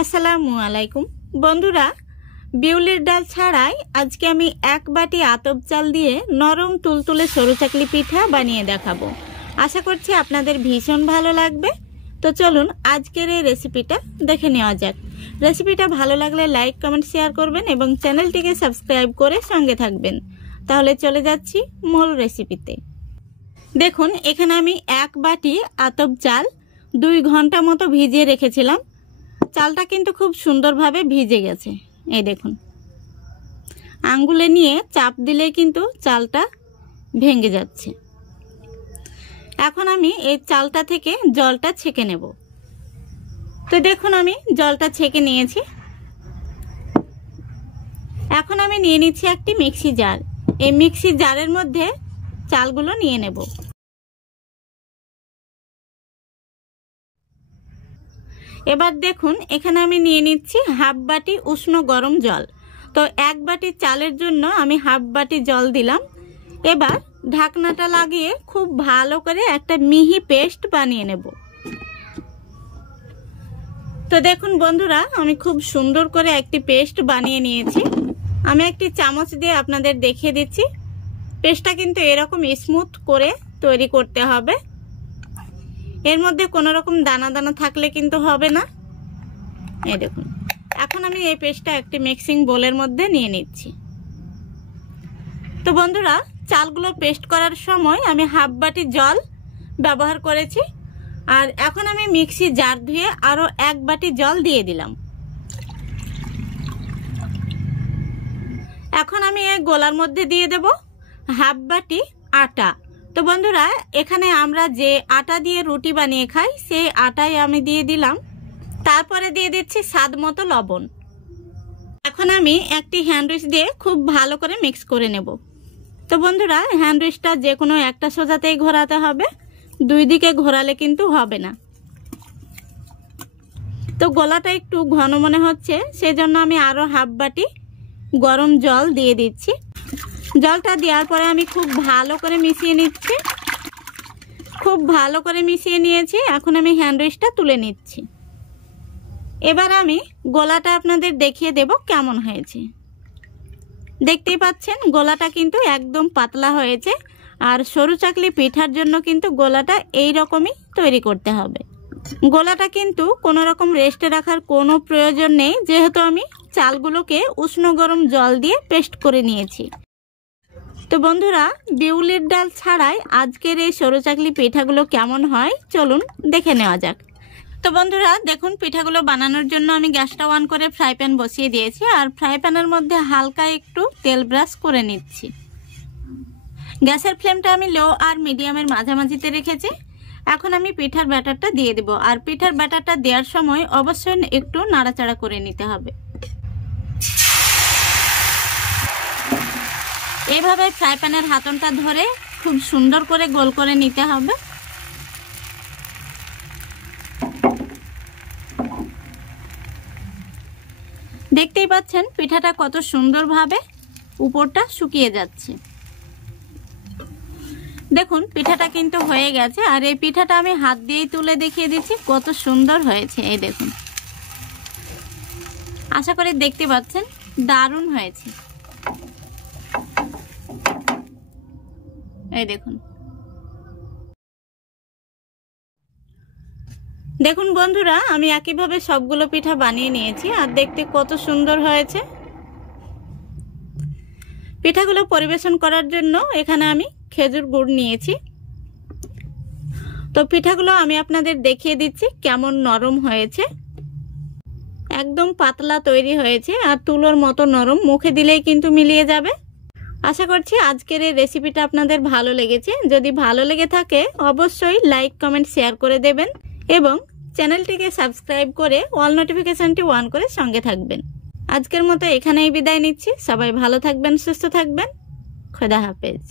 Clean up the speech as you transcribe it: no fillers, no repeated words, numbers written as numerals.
আসসালামু আলাইকুম বন্ধুরা, বিউলির ডাল ছাড়াই আজকে আমি এক বাটি আতপ চাল দিয়ে নরম তুলতুলে সরু চাকলি পিঠা বানিয়ে দেখাবো। আশা করছি আপনাদের ভীষণ ভালো লাগবে। তো চলুন আজকের এই রেসিপিটা দেখে নেওয়া যাক। রেসিপিটা ভালো লাগলে লাইক, কমেন্ট, শেয়ার করবেন এবং চ্যানেলটিকে সাবস্ক্রাইব করে সঙ্গে থাকবেন। তাহলে চলে যাচ্ছি মূল রেসিপিতে। দেখুন, এখানে আমি এক বাটি আতপ চাল 2 ঘন্টা মতো ভিজিয়ে রেখেছিলাম। চালটা কিন্তু খুব সুন্দরভাবে ভিজে গেছে। এই দেখুন, আঙ্গুলে নিয়ে চাপ দিলে কিন্তু চালটা ভেঙে যাচ্ছে। এখন আমি এই চালটা থেকে জলটা ছেঁকে নেব। তো দেখুন, আমি জলটা ছেঁকে নিয়েছি। এখন আমি নিয়ে নিচ্ছি একটি মিক্সি জার। এই মিক্সি জারের মধ্যে চালগুলো নিয়ে নেব। এবার দেখুন, এখানে আমি নিয়ে নিচ্ছি হাফ বাটি উষ্ণ গরম জল। তো এক বাটি চালের জন্য আমি হাফ বাটি জল দিলাম। এবার ঢাকনাটা লাগিয়ে খুব ভালো করে একটা মিহি পেস্ট বানিয়ে নেব। তো দেখুন বন্ধুরা, আমি খুব সুন্দর করে একটি পেস্ট বানিয়ে নিয়েছি। আমি একটি চামচ দিয়ে আপনাদের দেখিয়ে দিচ্ছি। পেস্টটা কিন্তু এরকম স্মুথ করে তৈরি করতে হবে। এর মধ্যে কোনো রকম দানা দানা থাকলে কিন্তু হবে না। এই দেখুন, এখন আমি এই পেস্টটা একটি মিক্সিং বোলের মধ্যে নিয়ে নিচ্ছি। তো বন্ধুরা, চালগুলো পেস্ট করার সময় আমি হাফ বাটি জল ব্যবহার করেছি। আর এখন আমি মিক্সি জার ধুয়ে আরো 1 বাটি জল দিয়ে দিলাম। এখন আমি এই গোলার মধ্যে দিয়ে দেব হাফ বাটি আটা। তো বন্ধুরা, এখানে আমরা যে আটা দিয়ে রুটি বানিয়ে খাই সেই আটাই আমি দিয়ে দিলাম। তারপরে দিয়ে দিচ্ছি স্বাদ মতো লবণ। এখন আমি একটি হ্যান্ডউইচ দিয়ে খুব ভালো করে মিক্স করে নেব। তো বন্ধুরা, হ্যান্ডউইচটা যে কোনো একটা সোজাতেই ঘোরাতে হবে, 2 দিকে ঘোরালে কিন্তু হবে না। তো গোলাটা একটু ঘন মনে হচ্ছে, সেজন্য আমি আরো হাফ বাটি গরম জল দিয়ে দিচ্ছি। জলটা দেওয়ার পরে আমি খুব ভালো করে মিশিয়ে নিচ্ছি। খুব ভালো করে মিশিয়ে নিয়েছি। এখন আমি হ্যান্ডউইচটা তুলে নিচ্ছি। এবার আমি গোলাটা আপনাদের দেখিয়ে দেব কেমন হয়েছে। দেখতেই পাচ্ছেন, গোলাটা কিন্তু একদম পাতলা হয়েছে। আর সরু চাকলি পিঠার জন্য কিন্তু গোলাটা এই রকমই তৈরি করতে হবে। গোলাটা কিন্তু কোনো রকম রেস্টে রাখার কোনো প্রয়োজন নেই, যেহেতু আমি চালগুলোকে উষ্ণ গরম জল দিয়ে পেস্ট করে নিয়েছি। তো বন্ধুরা, বিউলির ডাল ছাড়াই আজকের এই সরু চাকলি পিঠাগুলো কেমন হয় চলুন দেখে নেওয়া যাক। তো বন্ধুরা দেখুন, পিঠাগুলো বানানোর জন্য আমি গ্যাসটা অন করে ফ্রাই প্যান বসিয়ে দিয়েছি। আর ফ্রাই প্যানের মধ্যে হালকা একটু তেল ব্রাশ করে নিচ্ছি। গ্যাসের ফ্লেমটা আমি লো আর মিডিয়ামের মাঝামাঝিতে রেখেছি। এখন আমি পিঠার ব্যাটারটা দিয়ে দেব। আর পিঠার ব্যাটারটা দেওয়ার সময় অবশ্যই একটু নাড়াচাড়া করে নিতে হবে। এইভাবে ফ্রাই প্যানের হাতলটা ধরে খুব সুন্দর করে গোল করে নিতে হবে। দেখতেই পাচ্ছেন পিঠাটা কত সুন্দরভাবে উপরটা শুকিয়ে যাচ্ছে। দেখুন, পিঠাটা কিন্তু হয়ে গেছে। আর এই পিঠাটা আমি হাত দিয়েই তুলে দেখিয়ে দিচ্ছি কত সুন্দর হয়েছে। এই দেখুন, আশা করি দেখতে পাচ্ছেন দারুণ হয়েছে। এই দেখুন, দেখুন বন্ধুরা, আমি একইভাবে সবগুলো পিঠা বানিয়ে নিয়েছি। আর দেখতে কত সুন্দর হয়েছে। পিঠাগুলো পরিবেশন করার জন্য এখানে আমি খেজুর গুড় নিয়েছি। তো পিঠাগুলো আমি আপনাদের দেখিয়ে দিচ্ছি কেমন নরম হয়েছে। একদম পাতলা তৈরি হয়েছে আর তুলোর মতো নরম, মুখে দিলেই কিন্তু মিলিয়ে যাবে। আশা করছি আজকের এই রেসিপিটা আপনাদের ভালো লেগেছে। যদি ভালো লেগে থাকে অবশ্যই লাইক, কমেন্ট, শেয়ার করে দেবেন এবং চ্যানেলটিকে সাবস্ক্রাইব করে অল নোটিফিকেশনটি অন করে সঙ্গে থাকবেন। আজকের মতো এখানেই বিদায় নিচ্ছি। সবাই ভালো থাকবেন, সুস্থ থাকবেন। খোদা হাফেজ।